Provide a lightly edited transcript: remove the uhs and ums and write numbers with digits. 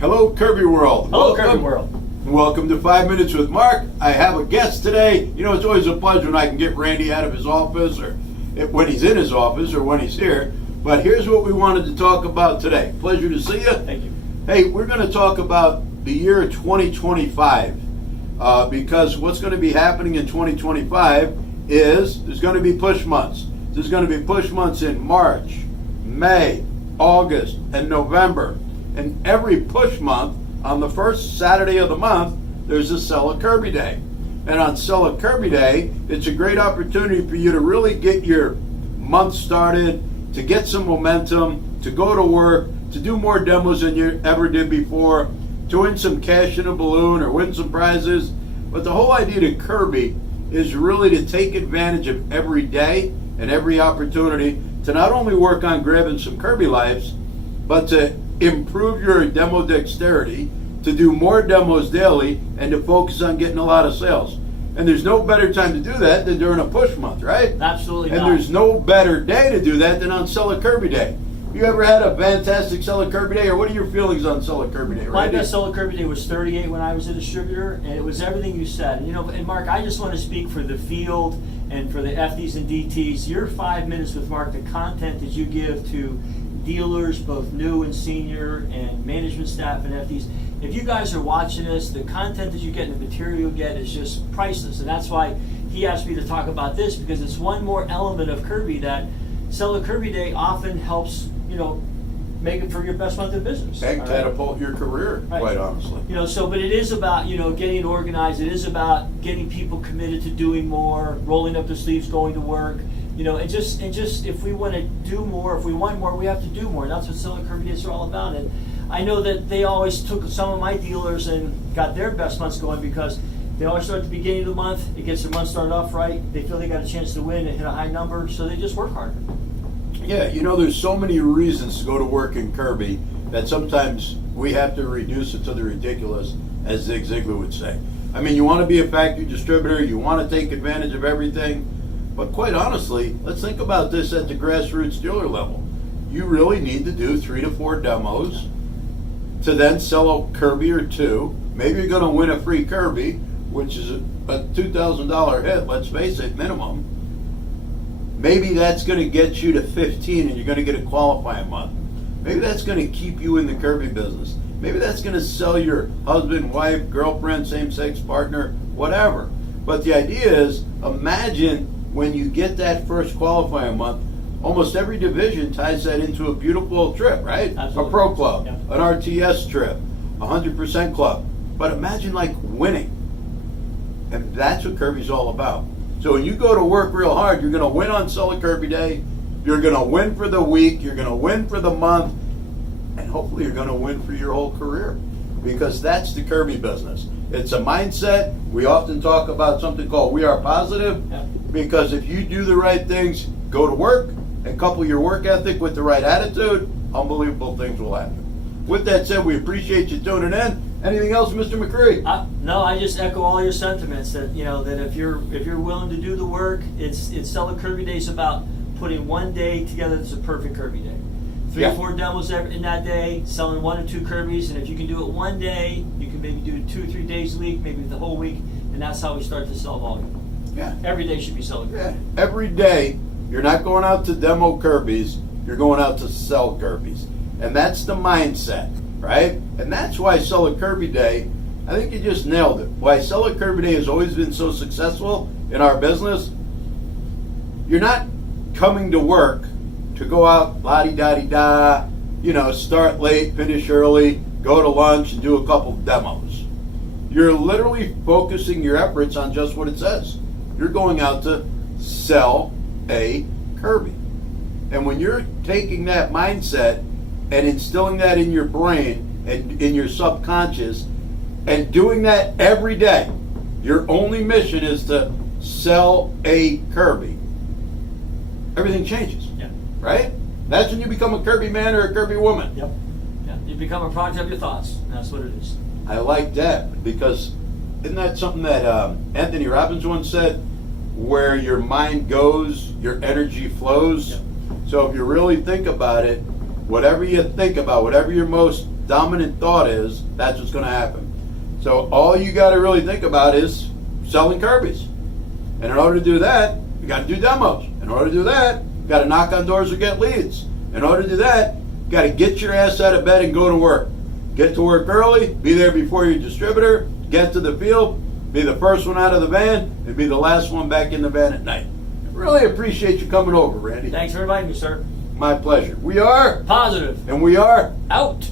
Hello, Kirby World. Hello, Kirby World. Welcome to 5 Minutes with Mark. I have a guest today. You know, it's always a pleasure when I can get Randy out of his office, or when he's in his office, or when he's here. But here's what we wanted to talk about today. Pleasure to see you. Thank you. Hey, we're going to talk about the year 2025 because what's going to be happening in 2025 is there's going to be push months. There's going to be push months in March, May, August, and November. And every push month, on the first Saturday of the month, there's a Sell-A-Kirby Day. And on Sell-A-Kirby Day, it's a great opportunity for you to really get your month started, to get some momentum, to go to work, to do more demos than you ever did before, to win some cash in a balloon or win some prizes. But the whole idea to Kirby is really to take advantage of every day and every opportunity to not only work on grabbing some Kirby lives, but to improve your demo dexterity, to do more demos daily, and to focus on getting a lot of sales. And there's no better time to do that than during a push month, right? Absolutely And not. there's no better day to do that than on Sell-A-Kirby Day. You ever had a fantastic Sell-A-Kirby Day, or what are your feelings on Sell-A-Kirby Day? My Randy? best Sell-A-Kirby Day was 38 when I was a distributor, and it was everything you said. You know, and Mark, I just want to speak for the field and for the FDs and DTs. Your 5 minutes with Mark, the content that you give to dealers, both new and senior, and management staff and FDs. If you guys are watching this, the content that you get and the material you get is just priceless. And that's why he asked me to talk about this, because it's one more element of Kirby that Sell-A-Kirby Day often helps, you know, make it for your best month of business. And All right? catapult your career, Right. quite honestly. You know, so, but it is about, you know, getting organized. It is about getting people committed to doing more, rolling up their sleeves, going to work. You know, and just if we want to do more, if we want more, we have to do more. And that's what Sell-A-Kirby Days are all about. And I know that they always took some of my dealers and got their best months going because they always start at the beginning of the month. It gets their month started off right. They feel they got a chance to win and hit a high number, so they just work harder. Yeah, you know, there's so many reasons to go to work in Kirby that sometimes we have to reduce it to the ridiculous, as Zig Ziglar would say. I mean, you want to be a factory distributor, you want to take advantage of everything, but quite honestly, let's think about this at the grassroots dealer level. You really need to do 3 to 4 demos to then sell a Kirby or two. Maybe you're going to win a free Kirby, which is a $2,000 hit, let's face it, minimum. Maybe that's going to get you to 15 and you're going to get a qualifying month. Maybe that's going to keep you in the Kirby business. Maybe that's going to sell your husband, wife, girlfriend, same-sex partner, whatever. But the idea is, imagine when you get that first qualifying month, almost every division ties that into a beautiful trip, right? Absolutely. A pro club, Yeah. an RTS trip, a 100% club. But imagine like winning. And that's what Kirby's all about. So when you go to work real hard, you're going to win on Sell-A-Kirby Day, you're going to win for the week, you're going to win for the month, and hopefully you're going to win for your whole career. Because that's the Kirby business. It's a mindset. We often talk about something called We Are Positive. Yeah. Because if you do the right things, go to work, and couple your work ethic with the right attitude, unbelievable things will happen. With that said, we appreciate you tuning in. Anything else, Mr. McCree? No, I just echo all your sentiments that, you know, that if you're willing to do the work, it's Sell-A-Kirby Days about putting one day together that's a perfect Kirby day. 3 Yeah. or 4 demos in that day, selling 1 or 2 Kirbys, and if you can do it one day, you can maybe do it 2 or 3 days a week, maybe the whole week, and that's how we start to sell volume. Yeah. Every day should be Sell-A-Kirby. Yeah. Every day, you're not going out to demo Kirbys, you're going out to sell Kirbys. And that's the mindset, right? And that's why Sell-A-Kirby Day, I think you just nailed it. Why Sell-A-Kirby Day has always been so successful in our business. You're not coming to work to go out la-di-da-di-da, you know, start late, finish early, go to lunch and do a couple demos. You're literally focusing your efforts on just what it says. You're going out to sell a Kirby. And when you're taking that mindset and instilling that in your brain and in your subconscious and doing that every day, your only mission is to sell a Kirby. Everything changes, Yeah. right? That's when you become a Kirby man or a Kirby woman. Yep. Yeah. You become a product of your thoughts, and that's what it is. I like that because isn't that something that Anthony Robbins once said? Where your mind goes, your energy flows. Yep. So if you really think about it, whatever you think about, whatever your most dominant thought is, that's what's going to happen. So all you got to really think about is selling Kirby's. And in order to do that, you got to do demos. In order to do that, you got to knock on doors or get leads. In order to do that, you got to get your ass out of bed and go to work. Get to work early, be there before your distributor, get to the field, be the first one out of the van, and be the last one back in the van at night. I really appreciate you coming over, Randy. Thanks for inviting me, sir. My pleasure. We are Positive. And we are Out.